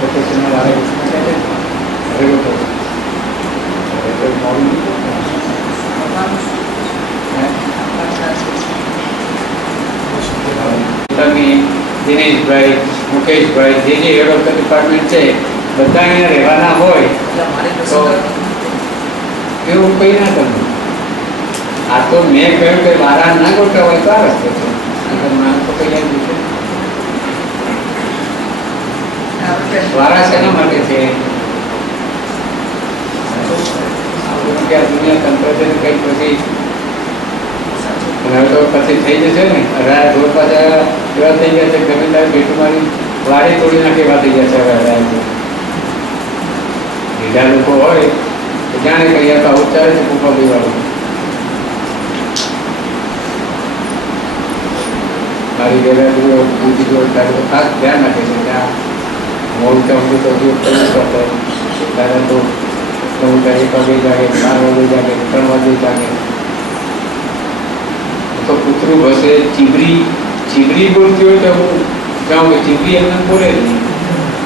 Professional આવે દિનેશભાઈ, મુકેશભાઈ, જે head of the department છે બધા અહીંયા રહેવાના હોય તો એવું કંઈ ના કરવું. આ તો મેં કહ્યું કે વારા ના ગોઠવા હોય તો આ રસ્તો છે. તો કઈ વારા શેના માટે છે? દુનિયા ટેમ્પરેચર કંઈક પછી હવે તો પછી થઈ જશે ને. રાય રોડ પાછા એવા થઈ ગયા છે ગમે ત્યારે બેઠું મારી વાડી તોડી નાખે એવા થઈ ગયા છે. હવે રાય બીજા લોકો હોય તો જાણે કહીએ તો આવું ચાલે છે કુપા વાળું. મારી ગેરહાજરીઓ બીજી તારે તો ખાસ ધ્યાન રાખે છે કે આ મોડું ચાલતું તો ઉપયોગ કરવું પડે. ત્યારે તો હું ત્યારે 1 વાગે જાગે, 4 વાગે જાગે, 3 વાગે જાગે. તો કૂતરું બસે ચીબરી બોલતી હોય તો હું જાઉં કે ચીબરી એમને બોલે જ નહીં.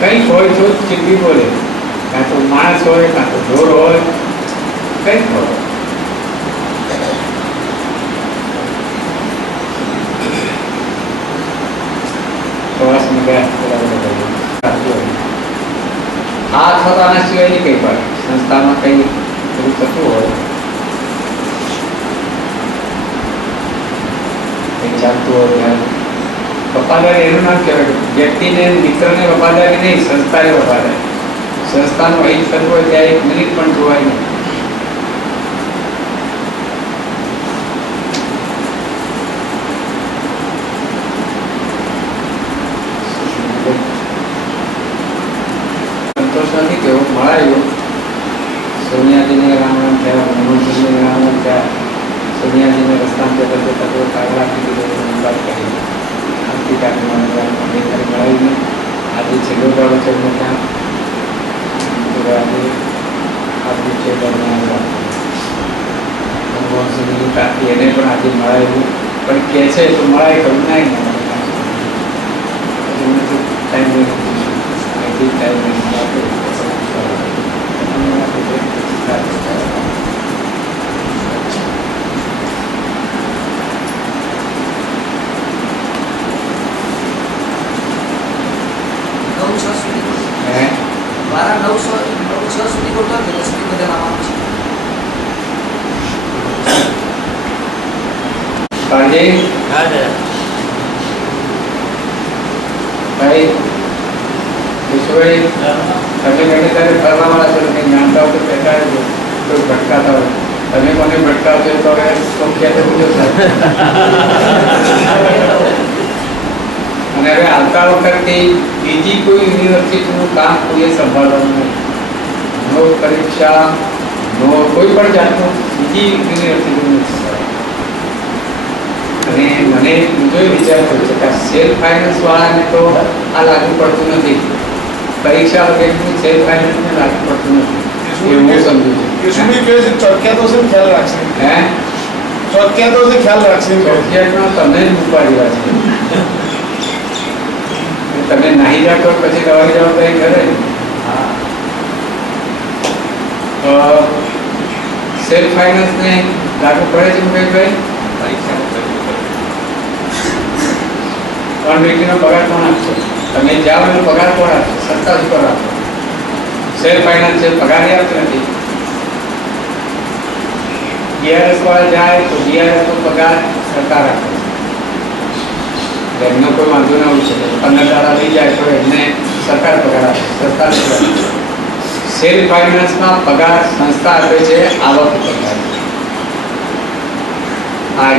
કંઈક હોય તો ચીબરી બોલે. કાં તો માણસ હોય, કાં તો ઢોર હોય, કંઈક હોય. પ્રવાસમાં ગયા આ અથવા તો આના સિવાયની કંઈ પણ સંસ્થામાં કંઈ બધું થતું હોય, કંઈ ચાલતું હોય, વફાદારી એનું નામ કહેવાય. વ્યક્તિને, મિત્રને વફાદારી નહીં, સંસ્થાને વફાદારી. સંસ્થાનું અહિત થતું હોય ત્યાં 1 મિનિટ પણ જોવાય નહીં. નથી કેવું મળાયું. સોનિયાજીને રામ થયા, મનોજજીને રામ થયા. સોનિયાજીને રસ્તા જતા જતા તો કાળ રાખી દીધો વાત કરી. આવતીકાલે મળાવીને આજે છેલ્લો દાડો છે એમને ત્યાં આજે આપણું છે મનમોહન સિંહની કાકી એને પણ આજે મળાયું. પણ કહે છે તો મળાય ખરું ના ટાઈમ ભાઈ વિશ્વભાઈ, તમે ગમે ત્યારે ફરવાવાળા છો, કંઈ જાણતા હો તો કહેતા રહેજો. કોઈ ભટકાતા હોય, તમે કોને ભટકાવશો તો હવે ખ્યાલ પૂછો સાહેબ. અને હવે આવતા વખતથી બીજી કોઈ યુનિવર્સિટીનું કામ કોઈએ સંભાળવાનું નહીં. નો પરીક્ષા, નો કોઈ પણ જાતનું બીજી યુનિવર્સિટીનું. અને મને બીજો વિચાર થયો છે કે સેલ્ફ ફાઇનાન્સ વાળાને તો આ લાગુ પડતું નથી. પરીક્ષા વગેરેનું સેલ્ફ ફાઇનાન્સને લાગુ પડતું નથી એવું હું સમજુ છું. ખ્યાલ રાખશે ચોકિયાતમાં તમને જ મૂકવા જેવા છે. તમે નાહી જાઓ પછી દવાની જવાબદારી કરે. સેલ્ફ ફાઇનાન્સને લાગુ પડે છે મુકેશભાઈ? પરીક્ષા 3 વ્યક્તિનો પગાર કોણ આપશો? તમે જાઓ એનો પગાર કોણ આપશો? સરકાર ઉપર આપશો. સેલ્ફ ફાઇનાન્સ છે, પગાર આપતી નથી. બીઆરએસ વાળા જાય તો બીઆરએસ નો પગાર સરકાર આપે. એમનો કોઈ વાંધો ના હોય શકે. 15 દાડા લઈ જાય તો એમને સરકાર પગાર આપે. સરકાર સેલ્ફ ફાઇનાન્સમાં પગાર સંસ્થા આપે છે આવક પગાર. હા,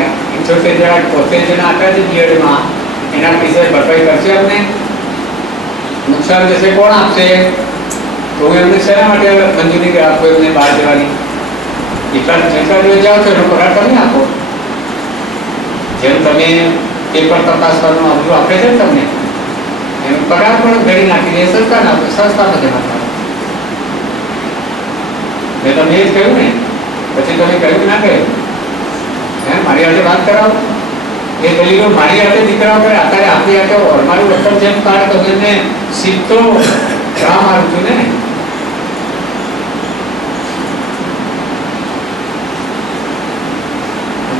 78 જણા 72 જણા આપ્યા છે બીએડમાં. એના પૈસા ભરપાઈ કરશે અમને? નુકસાન જશે કોણ આપશે? તો હું એમને શેના માટે મંજૂરી આપો એમને બહાર જવાની? જેટલા દિવસ જાઓ છો એનો પગાર તમે આપો. જેમ તમે પેપર તપાસવાનું અમલું આપે છે ને તમને, એનો પગાર પણ ઘડી નાખી દે સંસ્થાને આપે, સંસ્થામાં જમા કરો. મેં તમને એ જ કહ્યું ને, પછી તમે કહ્યું ના કહ્યું? મારી હાથે વાત કરાવો. એ દલીલો મારી હાથે દીકરાઓ કરે. અત્યારે આપણી હાથે અમારું વતન જેમ કાઢે તો એને સીધો કામ મારું છું ને.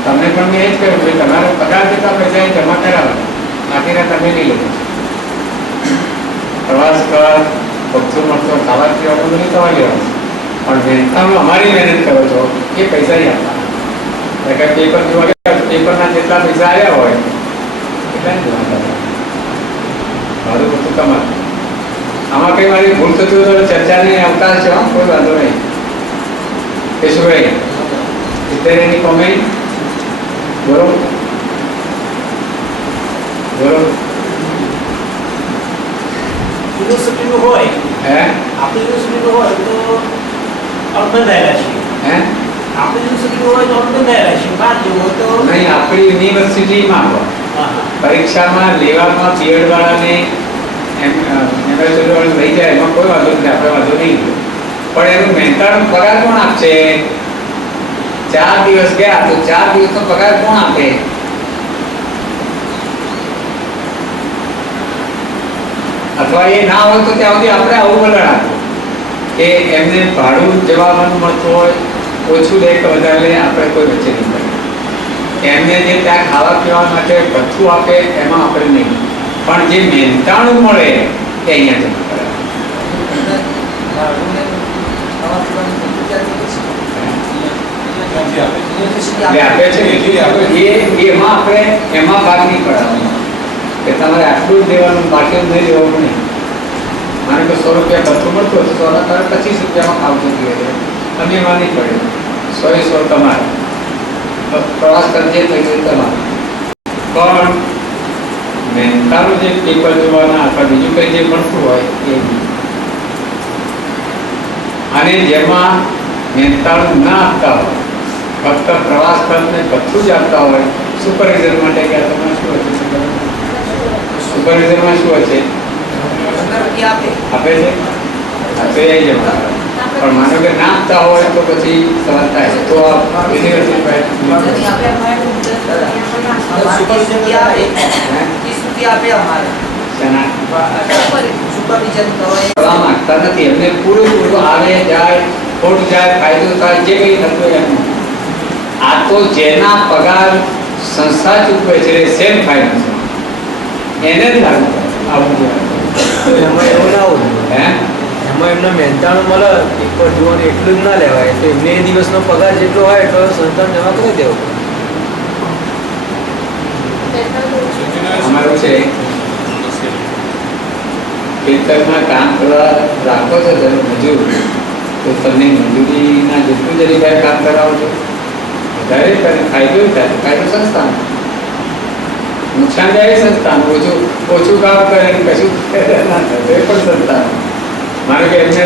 તમને પણ મેં એ જ કહ્યું કે તમારો પગાર જેટલા પૈસા એ જમા કરાવો, બાકીના તમે નહીં લેજો. પ્રવાસ કર, પક્ષો મળશો, ખાવા પીવાનું બધું તમારે લેવાનું, પણ તમે અમારી મહેનત કરો છો એ પૈસા નહીં આપવાના. પેપર જોવા ગયા, પેપરના જેટલા પૈસા આવ્યા હોય એટલા જ જોવા. મારું વસ્તુ તમારું. આમાં કઈ મારી ભૂલ થતી હોય તો ચર્ચાને અવકાશ છે, કોઈ વાંધો નહીં. કેશુભાઈ, એની કોમેન્ટ બોલો બોલો. યુનિવર્સિટીનું હોય, હે આપણી યુનિવર્સિટીનું હોય તો અર્ધદાયરા છે. હે આપણી યુનિવર્સિટીનું હોય તો અર્ધદાયરા છે. બહાર જવું હોય તો નહીં, આપણી યુનિવર્સિટીમાં પરીક્ષામાં લેવામાં પીએડ વાળાને એમએસસી વાળા લઈ જાય એમાં કોઈ વાંધો નથી, આપણે વાંધો નહીં. પણ એનું મહેનતાનો પગાર કોણ આપશે? 4 દિવસ ગયા તો 4 દિવસનો પગાર કોણ આપે? અથવા એ ના હોય તો ત્યાં સુધી આપણે આવું વલણ આપવું કે એમને ભાડું જવાનું મળતું હોય, ઓછું લે કે વધારે લે, આપણે કોઈ વચ્ચે નહીં કરીએ. એમને જે ત્યાં ખાવા પીવા માટે ભથ્થું આપે એમાં આપણે નહીં, પણ જે મહેનતાણું મળે એ અહીંયા જમા કરાવે. આપે છે એમાં આપણે એમાં ભાગ નહીં પડાવવાનો કે તમારે આટલું જ દેવાનું, બાકી નહીં દેવાનું નહીં. માને કે 100 રૂપિયા ભથ્થું મળતું હતું તો તારે 25 રૂપિયામાં આવતું જોઈએ, તમે એમાં નહીં પડે. 100 તમારે પ્રવાસ કરજે થઈ ગયું તમારે. પણ મહેનતાનું જે પેપર જોવાના અથવા બીજું કંઈ જે મળતું હોય એ, અને જેમાં મહેનતાણું ના આપતા હોય, ફક્ત પ્રવાસ ખર્ચને બધું જ આપતા હોય, સુપરવિઝન માટે ગયા તમે શું હશે? સુપરવિઝનમાં શું હશે? આપે છે, આપે જમા. પણ માનો કે ના આપતા હોય તો પછી સવાલ થાય તો માંગતા નથી. એમને પૂરેપૂરું આવે જાય, ખોટ જાય, ફાયદો થાય, જે કંઈ થતું એમનું. આ તો જેના પગાર સંસ્થા ચૂકવે છે સેલ્ફ ફાઇનાન્સ એને જ લાગુ આવું એમાં એવું ના હોય. હે એમાં એમને મહેનતાણું મળે પેપર જોવાનું એટલું જ ના લેવાય, તો એમને એ દિવસનો પગાર જેટલો હોય એટલો સંસ્થાને જમા કરી દેવો. અમારું છે ખેતરમાં કામ કરવા રાખો છો તમે મજૂર, તો તમને મજૂરીના જેટલું જરીભાઈ કામ કરાવો છો વધારે ફાયદો થાય. ફાયદો સંસ્થાનો, નુકસાન જાય સંસ્થાનું. ઓછું કામ કરે કશું ના થાય તો એ પણ સંસ્થાનો. માનો કે એમને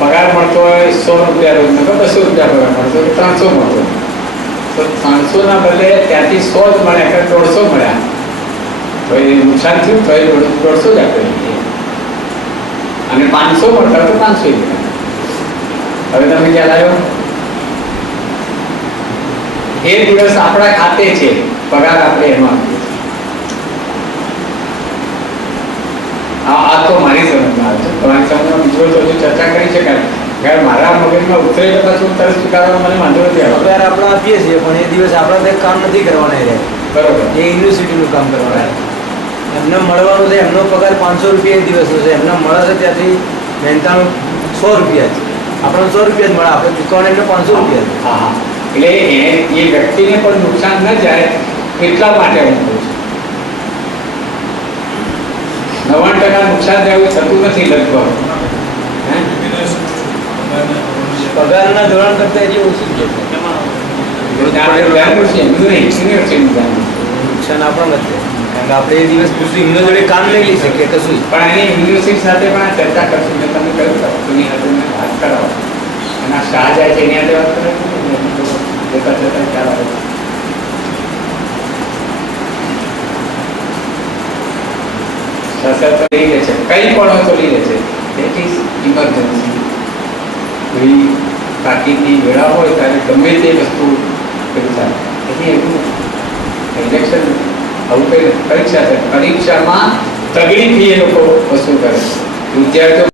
પગાર મળતો હોય 100 રૂપિયા રોજ, 200 રૂપિયા પગાર મળતો હોય, 300 મળતો, તો 300 ના બદલે ત્યાંથી 100 જ મળ્યા કે 150 મળ્યા તો એ નુકસાન થયું તો એ 150 જ આપે. અને 500 મળતા તો 500 રૂપિયા. હવે તમે ખ્યાલ આવ્યો? એ દિવસ આપણા ખાતે છે, પગાર આપણે એમાં આપીએ. આ તો મારી સમજમાં આવે છે. તમારી સમજમાં બીજો તો હજુ ચર્ચા કરી શકાય. કારણ મારા મગજમાં ઉતરે તો પાછું તરત સ્વીકારવામાં મને વાંધો નથી આવે. પગાર આપણે આપીએ છીએ પણ એ દિવસ આપણા ત્યાં કામ નથી કરવાના રહે. બરોબર, એ યુનિવર્સિટીનું કામ કરવાના. એમને મળવાનું છે, એમનો પગાર 500 રૂપિયા દિવસનો છે, એમને મળે છે ત્યાંથી મહેનતાણું 100 રૂપિયા છે. આપણને 100 રૂપિયા જ મળે, આપણે ચૂકવવાના એમને 500 રૂપિયા છે. હા હા, એટલે એ વ્યક્તિને પણ નુકસાન ન જાય એટલા માટે હું કહું છું. 90% નુકસાન જેવું થતું નથી લગભગ. પગારના ધોરણ કરતાં હજી ઓછું જ છે. નુકસાન આપણને જ છે, કારણ કે આપણે એ દિવસ પૂછ્યું એમના જોડે કામ લઈ લઈ શકીએ કશું જ. પણ એની યુનિવર્સિટી સાથે પણ આ ચર્ચા કરશું. મેં તમને કહ્યું એની સાથે વાત કરાવો. અને આ શાહ જાય છે એની સાથે વાત કરે જતા જતા ખ્યાલ આવે. સતત લઈ લે છે, કંઈ પણ હોય તો લઈ લે છે. That is emergency. કોઈ તાકીદની વેળા હોય ત્યારે ગમે તે વસ્તુ કરી થાય. એટલે એવું ઇલેક્શન આવું કંઈ પરીક્ષા છે. પરીક્ષામાં તગડી ફી એ લોકો વસૂલ કરે છે. વિદ્યાર્થીઓ